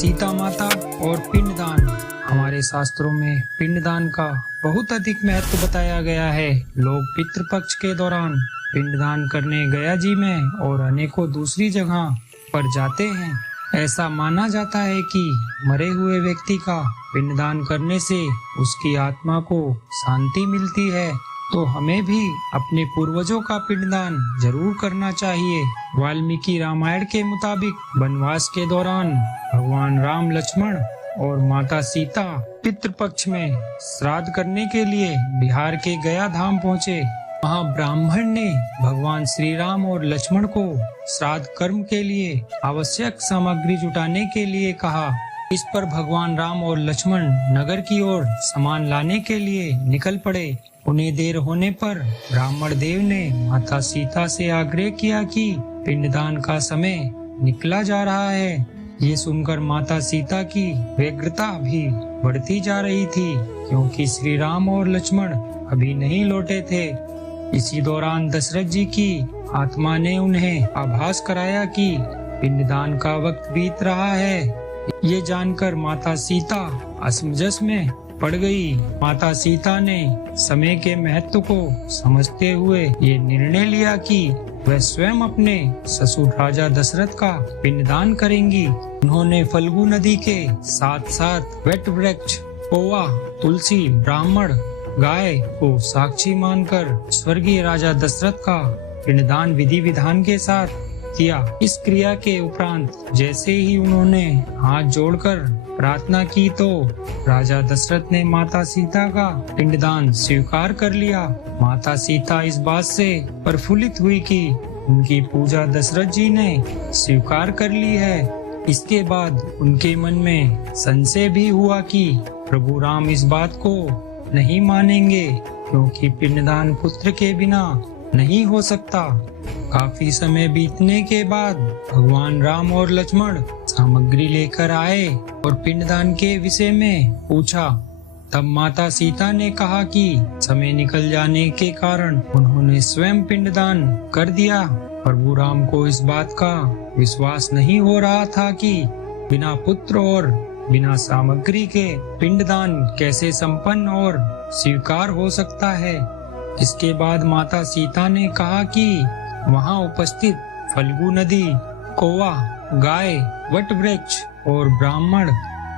सीता माता और पिंडदान। हमारे शास्त्रों में पिंडदान का बहुत अधिक महत्व बताया गया है। लोग पितृपक्ष के दौरान पिंडदान करने गया जी में और अनेकों दूसरी जगह पर जाते हैं। ऐसा माना जाता है कि मरे हुए व्यक्ति का पिंडदान करने से उसकी आत्मा को शांति मिलती है, तो हमें भी अपने पूर्वजों का पिंडदान जरूर करना चाहिए। वाल्मीकि रामायण के मुताबिक वनवास के दौरान भगवान राम, लक्ष्मण और माता सीता पितृपक्ष में श्राद्ध करने के लिए बिहार के गया धाम पहुँचे। वहाँ ब्राह्मण ने भगवान श्री राम और लक्ष्मण को श्राद्ध कर्म के लिए आवश्यक सामग्री जुटाने के लिए कहा। इस पर भगवान राम और लक्ष्मण नगर की ओर सामान लाने के लिए निकल पड़े। उन्हें देर होने पर ब्राह्मण देव ने माता सीता से आग्रह किया कि पिंडदान का समय निकला जा रहा है। ये सुनकर माता सीता की व्यग्रता भी बढ़ती जा रही थी, क्योंकि श्री राम और लक्ष्मण अभी नहीं लौटे थे। इसी दौरान दशरथ जी की आत्मा ने उन्हें आभास कराया कि पिंडदान का वक्त बीत रहा है। ये जानकर माता सीता असमंजस में पड़ गई। माता सीता ने समय के महत्व को समझते हुए ये निर्णय लिया कि वह स्वयं अपने ससुर राजा दशरथ का पिंडदान करेंगी। उन्होंने फल्गु नदी के साथ साथ वट वृक्ष, कौवा, तुलसी, ब्राह्मण, गाय को साक्षी मानकर स्वर्गीय राजा दशरथ का पिंडदान विधि विधान के साथ किया। इस क्रिया के उपरांत जैसे ही उन्होंने हाथ जोड़कर प्रार्थना की तो राजा दशरथ ने माता सीता का पिंडदान स्वीकार कर लिया। माता सीता इस बात से प्रफुल्लित हुई कि उनकी पूजा दशरथ जी ने स्वीकार कर ली है। इसके बाद उनके मन में संशय भी हुआ कि प्रभु राम इस बात को नहीं मानेंगे, क्योंकि पिंडदान पुत्र के बिना नहीं हो सकता। काफी समय बीतने के बाद भगवान राम और लक्ष्मण सामग्री लेकर आए और पिंडदान के विषय में पूछा। तब माता सीता ने कहा कि समय निकल जाने के कारण उन्होंने स्वयं पिंडदान कर दिया। प्रभु राम को इस बात का विश्वास नहीं हो रहा था कि बिना पुत्र और बिना सामग्री के पिंडदान कैसे संपन्न और स्वीकार हो सकता है। इसके बाद माता सीता ने कहा कि वहाँ उपस्थित फल्गु नदी, कौवा, गाय, वट वृक्ष और ब्राह्मण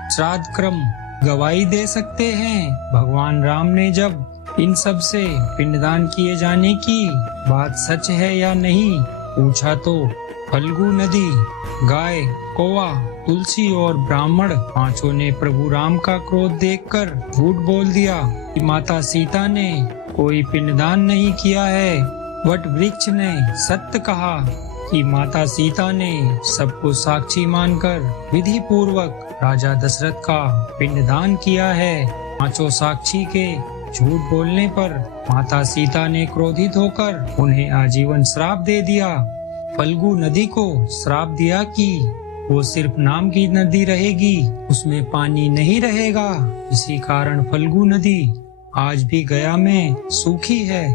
श्राद्ध क्रम गवाही दे सकते हैं। भगवान राम ने जब इन सब से पिंडदान किए जाने की बात सच है या नहीं पूछा तो फल्गु नदी, गाय, कौवा, तुलसी और ब्राह्मण पांचों ने प्रभु राम का क्रोध देखकर झूठ बोल दिया कि माता सीता ने कोई पिंडदान नहीं किया है। वट वृक्ष ने सत्य कहा कि माता सीता ने सबको साक्षी मानकर विधि पूर्वक राजा दशरथ का पिंडदान किया है। पांचों साक्षी के झूठ बोलने पर माता सीता ने क्रोधित होकर उन्हें आजीवन श्राप दे दिया। फल्गु नदी को श्राप दिया कि वो सिर्फ नाम की नदी रहेगी, उसमें पानी नहीं रहेगा। इसी कारण फल्गु नदी आज भी गया में सूखी है।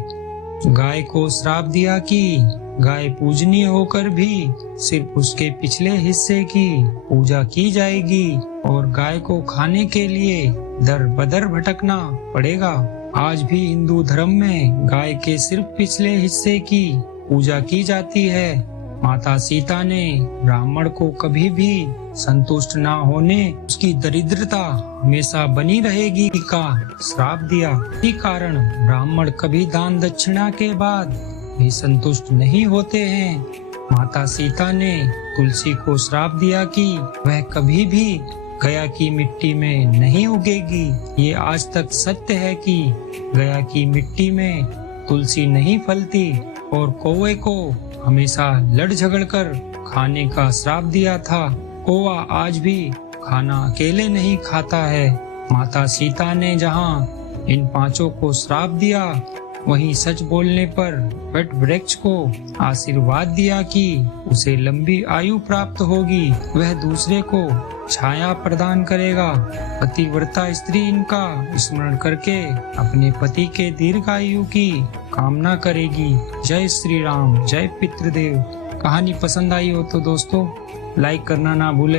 गाय को श्राप दिया कि गाय पूजनीय होकर भी सिर्फ उसके पिछले हिस्से की पूजा की जाएगी और गाय को खाने के लिए दर बदर भटकना पड़ेगा। आज भी हिंदू धर्म में गाय के सिर्फ पिछले हिस्से की पूजा की जाती है। माता सीता ने ब्राह्मण को कभी भी संतुष्ट न होने, उसकी दरिद्रता हमेशा बनी रहेगी का श्राप दिया। इसी कारण ब्राह्मण कभी दान दक्षिणा के बाद भी संतुष्ट नहीं होते हैं। माता सीता ने तुलसी को श्राप दिया कि वह कभी भी गया की मिट्टी में नहीं उगेगी। ये आज तक सत्य है कि गया की मिट्टी में तुलसी नहीं फलती। और कौवे को हमेशा लड़ झगड़ कर खाने का श्राप दिया था। कौवा आज भी खाना अकेले नहीं खाता है। माता सीता ने जहाँ इन पांचों को श्राप दिया, वहीं सच बोलने पर वट वृक्ष को आशीर्वाद दिया कि उसे लंबी आयु प्राप्त होगी, वह दूसरे को छाया प्रदान करेगा। पतिव्रता स्त्री इनका स्मरण करके अपने पति के दीर्घायु की कामना करेगी। जय श्री राम, जय पितृदेव। कहानी पसंद आई हो तो दोस्तों लाइक करना ना भूलें।